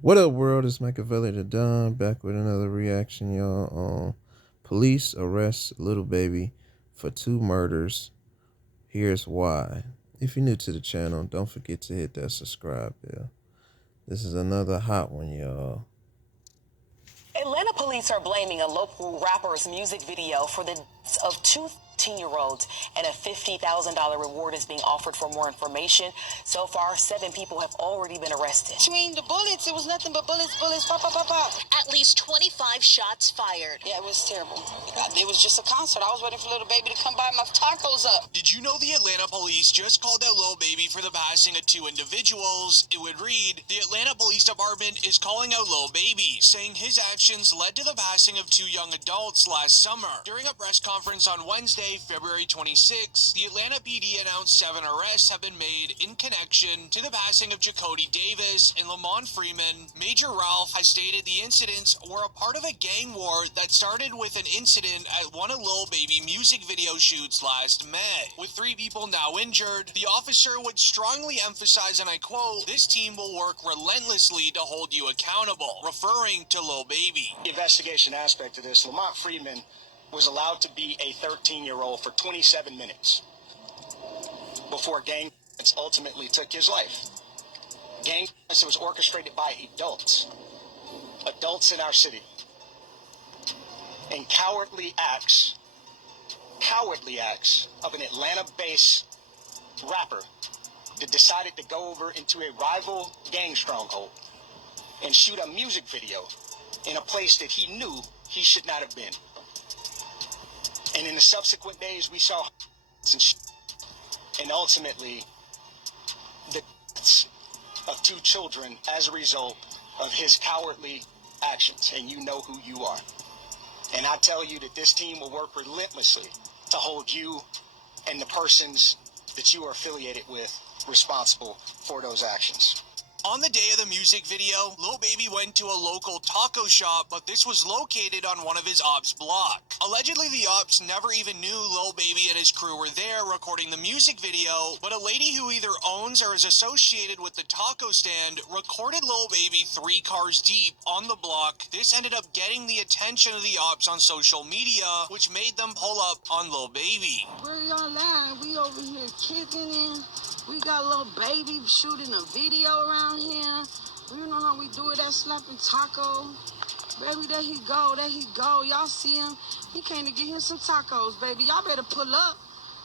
What up, world? It's Machiavelli the Don back with another reaction, y'all. On police arrest LilBaby for 2 murders. Here's why. If you're new to the channel, don't forget to hit that subscribe bell. This is another hot one, y'all. Atlanta police are blaming a local rapper's music video for the deaths of two 10-year-olds, and a $50,000 reward is being offered for more information. So far, 7 people have already been arrested. Between the bullets, it was nothing but bullets, pop, pop, pop, pop. At least 25 shots fired. Yeah, it was terrible. It was just a concert. I was waiting for LilBaby to come by my tacos up. Did you know the Atlanta police just called out LilBaby for the passing of 2 individuals? It would read, the Atlanta Police Department is calling out LilBaby, saying his actions led to the passing of 2 young adults last summer. During a press conference on Wednesday, February 26, the Atlanta PD announced 7 arrests have been made in connection to the passing of Jacody Davis and Lamont Freeman. Major Ralph has stated the incidents were a part of a gang war that started with an incident at one of LilBaby music video shoots last May. With 3 people now injured, the officer would strongly emphasize, and I quote, "This team will work relentlessly to hold you accountable," referring to LilBaby. The investigation aspect of this, Lamont Freeman was allowed to be a 13-year-old for 27 minutes before gang violence ultimately took his life. Gang violence was orchestrated by adults in our city, and cowardly acts of an Atlanta-based rapper that decided to go over into a rival gang stronghold and shoot a music video in a place that he knew he should not have been. And in the subsequent days, we saw and ultimately the deaths of 2 children as a result of his cowardly actions. And you know who you are. And I tell you that this team will work relentlessly to hold you and the persons that you are affiliated with responsible for those actions. On the day of the music video, LilBaby went to a local taco shop, but this was located on one of his ops' block. Allegedly, the ops never even knew LilBaby and his crew were there recording the music video, but a lady who either owns or is associated with the taco stand recorded LilBaby 3 cars deep on the block. This ended up getting the attention of the ops on social media, which made them pull up on LilBaby. Where y'all at? We over here kicking it. We got LilBaby shooting a video around here. You know how we do it at Slapping Taco. Baby, there he go, there he go. Y'all see him? He came to get him some tacos, baby. Y'all better pull up,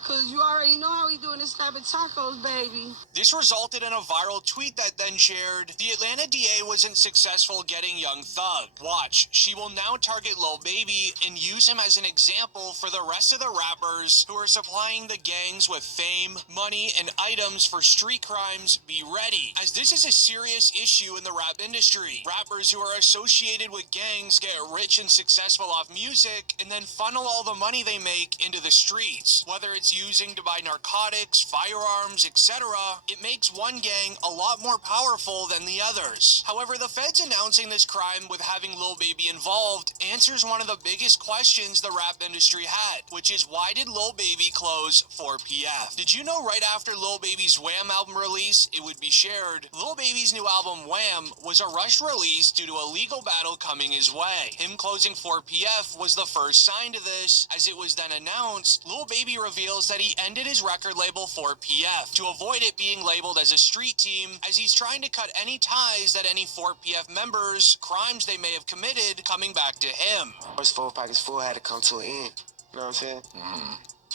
because you already know how we doing this Slapping Tacos, baby. This resulted in a viral tweet that then shared, the Atlanta DA wasn't successful getting Young Thug. Watch, she will now target LilBaby and use him as an example for the rest of the rappers who are supplying the gangs with fame, money, and items for street crimes. Be ready, as this is a serious issue in the rap industry. Rappers who are associated with gangs get rich and successful off music and then funnel all the money they make into the streets. Whether it's using to buy narcotics, firearms, etc., it makes one gang a lot more powerful than the others. However, the feds announcing this crime with having LilBaby involved answers one of the biggest questions the rap industry had, which is, why did LilBaby close 4PF? Did you know right after LilBaby's Wham album release, it would be shared, LilBaby's new album Wham was a rushed release due to a legal battle coming his way. Him closing 4PF was the first sign to this, as it was then announced, LilBaby reveals that he ended his record label 4PF to avoid it being labeled as a street team, as he's trying to cut any ties that any 4PF members, crimes they may have committed, coming back to him. First 4 Pockets Full had to come to an end. You know what I'm saying?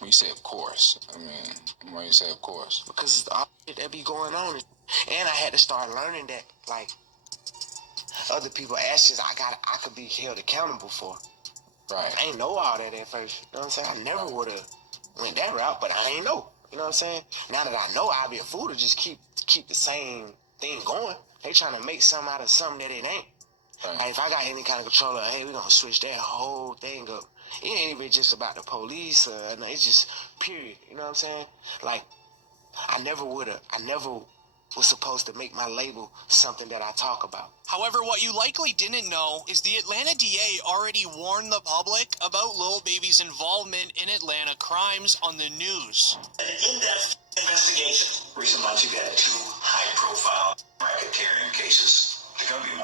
When you say of course, I mean, why you say of course? Because it's all shit that be going on. And I had to start learning that, like, other people's actions I could be held accountable for. Right. I ain't know all that at first. You know what I'm saying? I never would have went that route, but I ain't know. You know what I'm saying? Now that I know, I'd be a fool to just keep the same thing going. They trying to make something out of something that it ain't. Right. Like, if I got any kind of control of, hey, we gonna switch that whole thing up. It ain't even just about the police. It's just period. You know what I'm saying? Like, I never was supposed to make my label something that I talk about. However, what you likely didn't know is the Atlanta DA already warned the public about LilBaby's involvement in Atlanta crimes on the news. An in-depth investigation. Recent months, you've had 2 high-profile racketeering cases. They're going to be more.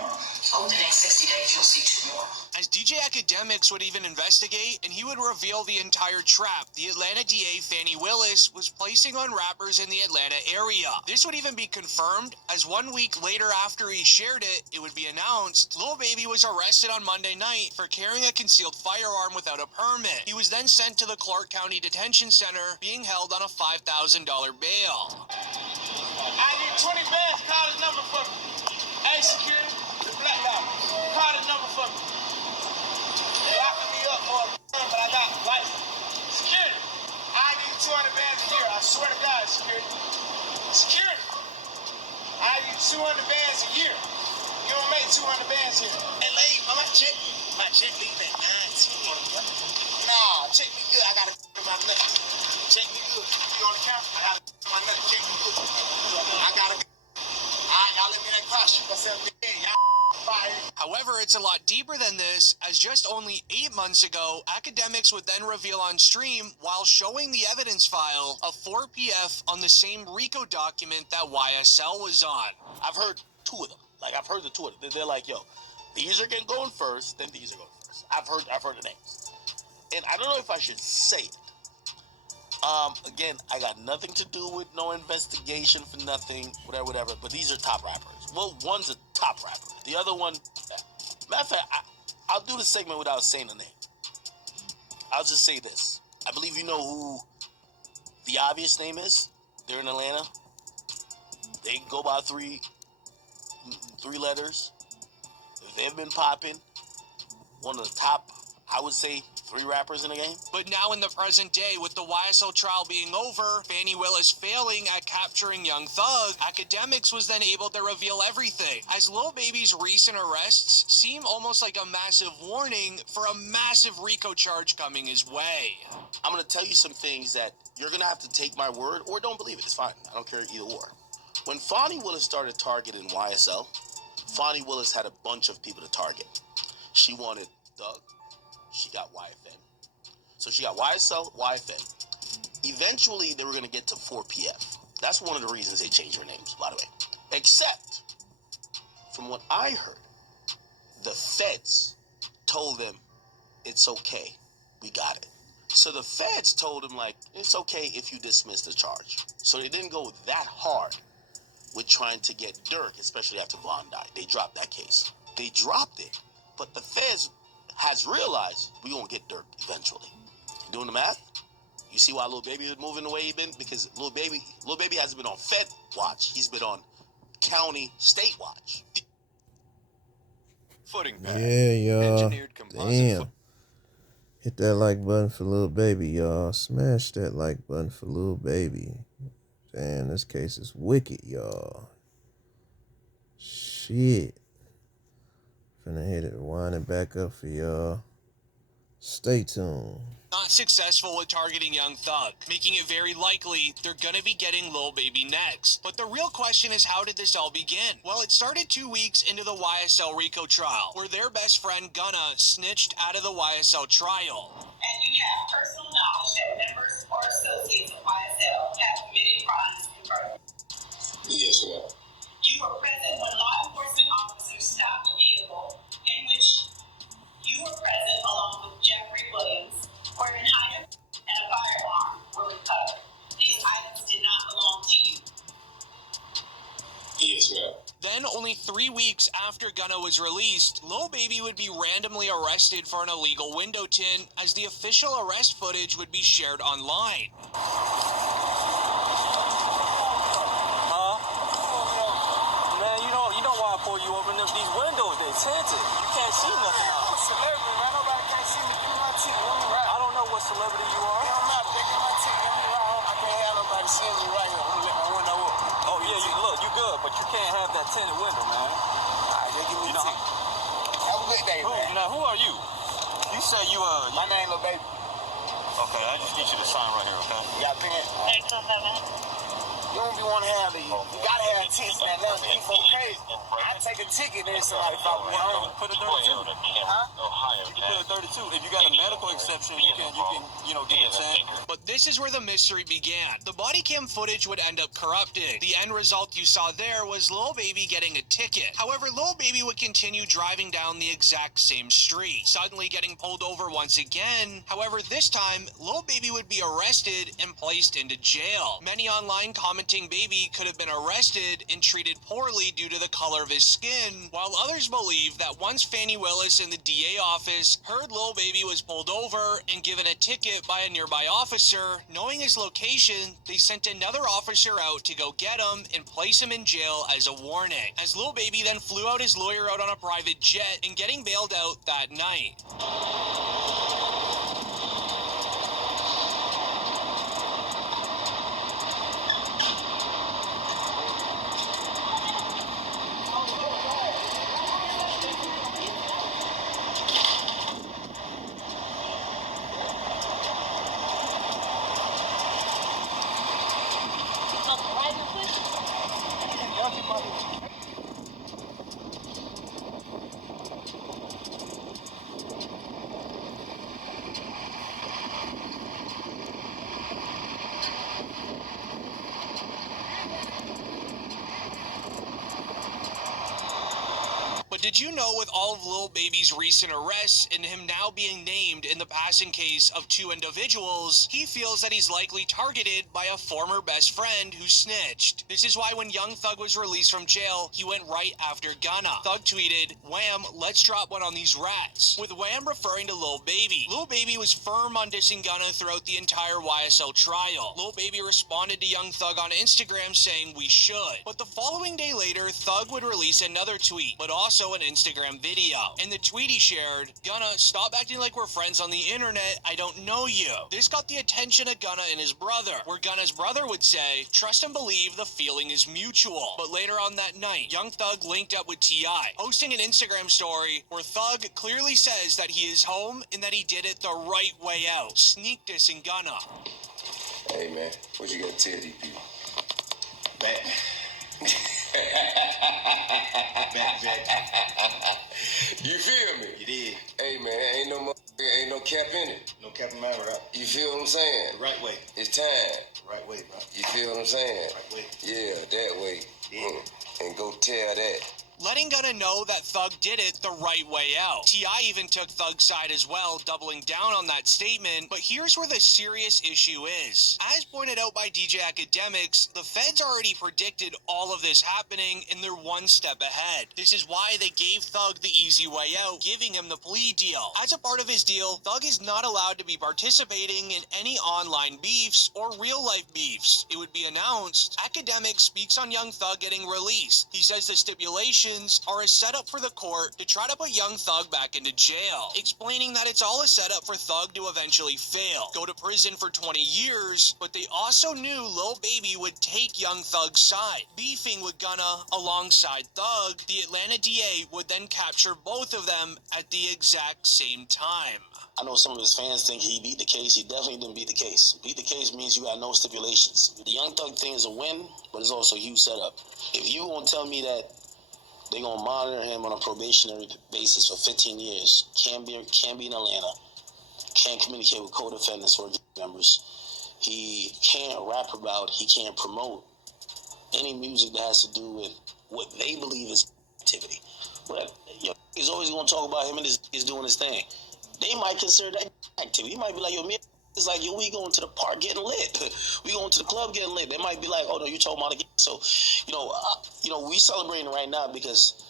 see two more. As DJ Academics would even investigate, and he would reveal the entire trap the Atlanta DA Fannie Willis was placing on rappers in the Atlanta area. This would even be confirmed, as 1 week later after he shared it, it would be announced LilBaby was arrested on Monday night for carrying a concealed firearm without a permit. He was then sent to the Clark County Detention Center, being held on a $5,000 bail. I need 20 bands. Call his number for me. Hey, security, the black guy. Call his number for me. They locking me up for a but I got license. Security, I need 200 bands a year. I swear to God, security. Security, I need 200 bands a year. You don't make 200 bands here. Hey, Lane, my check leave at 9:10. Nah, check me good. I gotta in my nut. Check me good. You on the camera? I gotta my nut. Check me good. I gotta. Alright, y'all let me that cross shoot myself dead. Y'all fired. However, it's a lot deeper than this, as just only 8 months ago, Academics would then reveal on stream, while showing the evidence file, a 4PF on the same RICO document that YSL was on. I've heard two of them. Like, I've heard the two of them. They're like, yo, these are going first, then these are going first. I've heard the names. And I don't know if I should say it. Again, I got nothing to do with no investigation for nothing, whatever, but these are top rappers. Well, one's a top rapper. The other one, matter of fact, I'll do the segment without saying the name. I'll just say this. I believe you know who the obvious name is. They're in Atlanta. They go by three letters. They've been popping. One of the top, I would say, 3 rappers in the game. But now in the present day, with the YSL trial being over, Fannie Willis failing at capturing Young Thug, Academics was then able to reveal everything, as LilBaby's recent arrests seem almost like a massive warning for a massive RICO charge coming his way. I'm going to tell you some things that you're going to have to take my word or don't believe it. It's fine. I don't care either or. When Fannie Willis started targeting YSL, Fannie Willis had a bunch of people to target. She wanted Thug. She got YFN. So she got YSL, YFN. Eventually, they were going to get to 4PF. That's one of the reasons they changed their names, by the way. Except, from what I heard, the feds told them, it's okay. We got it. So the feds told him, like, it's okay if you dismiss the charge. So they didn't go that hard with trying to get Dirk, especially after Vaughn died. They dropped that case. They dropped it. But the feds has realized we're going to get Dirk eventually. You doing the math? You see why LilBaby is moving the way he been? Because LilBaby hasn't been on Fed watch. He's been on county state watch. Footing pad. Yeah, y'all. Engineered composite Damn. Hit that like button for LilBaby, y'all. Smash that like button for LilBaby. Damn, this case is wicked, y'all. Shit. Finna hit it, wind it back up for y'all. Stay tuned. Not successful with targeting Young Thug, making it very likely they're gonna be getting LilBaby next. But the real question is, how did this all begin? Well, it started 2 weeks into the YSL RICO trial, where their best friend Gunna snitched out of the YSL trial. And you have personal knowledge that members or associates of YSL have committed crimes in person. Yes, ma'am. You were present when law enforcement officers stopped a vehicle in which you were present along with Jeffrey Williams, wherein item and a firearm were recovered. These items did not belong to you. Yes, ma'am. Then, only 3 weeks after Gunna was released, LilBaby would be randomly arrested for an illegal window tint, as the official arrest footage would be shared online. You open up these windows, they tinted. You can't see nothing. I'm a celebrity, man. Nobody can't see me through my teeth. Let me ride. I don't know what celebrity you are. It don't matter. They get my teeth. Let me ride. I can't have nobody seeing me right here. I'm gonna let my window up. Oh yeah, you look, you good, but you can't have that tinted window, man. Alright, they give me the teeth. Have a good day, man. Now, who are you? You say you my name LilBaby. Okay, I just need you to sign right here, okay? You got a pen? 827. You don't be want to have these. You gotta have tints in that leather. You for crazy. I take a ticket, then somebody probably won't put a 32. Huh? You can put a 32. If you got a medical exception, you can get the 10. But this is where the mystery began. The body cam footage would end up corrupted. The end result you saw there was LilBaby getting a ticket. However, LilBaby would continue driving down the exact same street, suddenly getting pulled over once again. However, this time, LilBaby would be arrested and placed into jail. Many online commenting Baby could have been arrested and treated poorly due to the color of his skin, while others believe that once Fani Willis in the DA office heard LilBaby was pulled over and given a ticket by a nearby officer, knowing his location, they sent another officer out to go get him and place him in jail as a warning, as LilBaby then flew out his lawyer out on a private jet and getting bailed out that night. But did you know, with all of LilBaby's recent arrests and him now being named in the passing case of two individuals, he feels that he's likely targeted by a former best friend who snitched. This is why when Young Thug was released from jail, he went right after Gunna. Thug tweeted, "Wham, let's drop one on these rats," with Wham referring to LilBaby. LilBaby was firm on dissing Gunna throughout the entire YSL trial. LilBaby responded to Young Thug on Instagram saying we should. But the following day later, Thug would release another tweet, but also an Instagram video. In the tweet he shared, "Gunna, stop acting like we're friends on the internet. I don't know you." This got the attention of Gunna and his brother, where Gunna's brother would say, "Trust and believe the feeling is mutual." But later on that night, Young Thug linked up with T.I., posting an Instagram story where Thug clearly says that he is home and that he did it the right way out, sneak dissing Gunna. Hey man, what you got to tell these people? Back. You feel me? You did. Hey man, ain't no cap in it. No cap in my rap. You feel what I'm saying? The right way. It's time. Right way, bro. You feel what I'm saying? Right way. Yeah, that way. Yeah. And go tell that. Letting Gunna know that Thug did it the right way out. T.I. even took Thug's side as well, doubling down on that statement. But here's where the serious issue is. As pointed out by DJ Academics, the feds already predicted all of this happening and they're one step ahead. This is why they gave Thug the easy way out, giving him the plea deal. As a part of his deal, Thug is not allowed to be participating in any online beefs or real-life beefs. It would be announced. Academics speaks on Young Thug getting released. He says the stipulation are a setup for the court to try to put Young Thug back into jail, explaining that it's all a setup for Thug to eventually fail, go to prison for 20 years, but they also knew LilBaby would take Young Thug's side, beefing with Gunna alongside Thug. The Atlanta DA would then capture both of them at the exact same time. I know some of his fans think he beat the case. He definitely didn't beat the case. Beat the case means you got no stipulations. The Young Thug thing is a win, but it's also a huge setup. If you won't tell me that they're going to monitor him on a probationary basis for 15 years. Can't be in Atlanta. Can't communicate with co-defendants or members. He can't rap about, he can't promote any music that has to do with what they believe is activity. But he's always going to talk about him and he's doing his thing. They might consider that activity. He might be like, yo, man, it's like, yo, we going to the park getting lit. We going to the club getting lit. They might be like, oh, no, you talking about it. So, we celebrating right now because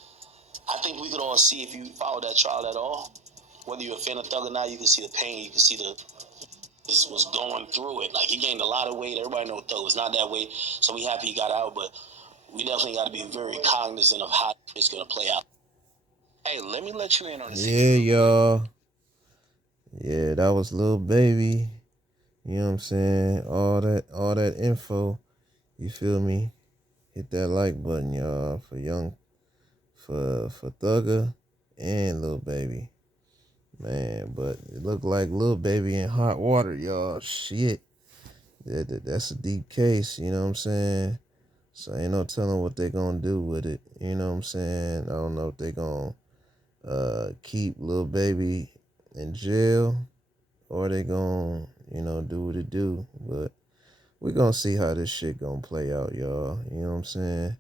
I think we could all see, if you follow that trial at all, whether you're a fan of Thug or not, you can see the pain. You can see this was going through it. Like, he gained a lot of weight. Everybody know Thug was not that way. So we happy he got out, but we definitely got to be very cognizant of how it's going to play out. Hey, let me let you in on this. Yeah, y'all. Yeah, that was LilBaby. You know what I'm saying? All that info. You feel me? Hit that like button, y'all, for Thugger and LilBaby. Man, but it looked like LilBaby in hot water, y'all. Shit. That's a deep case, you know what I'm saying? So ain't no telling what they gonna do with it. You know what I'm saying? I don't know if they gonna keep LilBaby in jail or they gonna, do what it do. But we gonna see how this shit gonna play out, y'all. You know what I'm saying?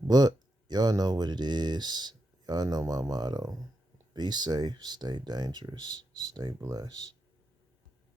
But y'all know what it is. Y'all know my motto. Be safe, stay dangerous, stay blessed.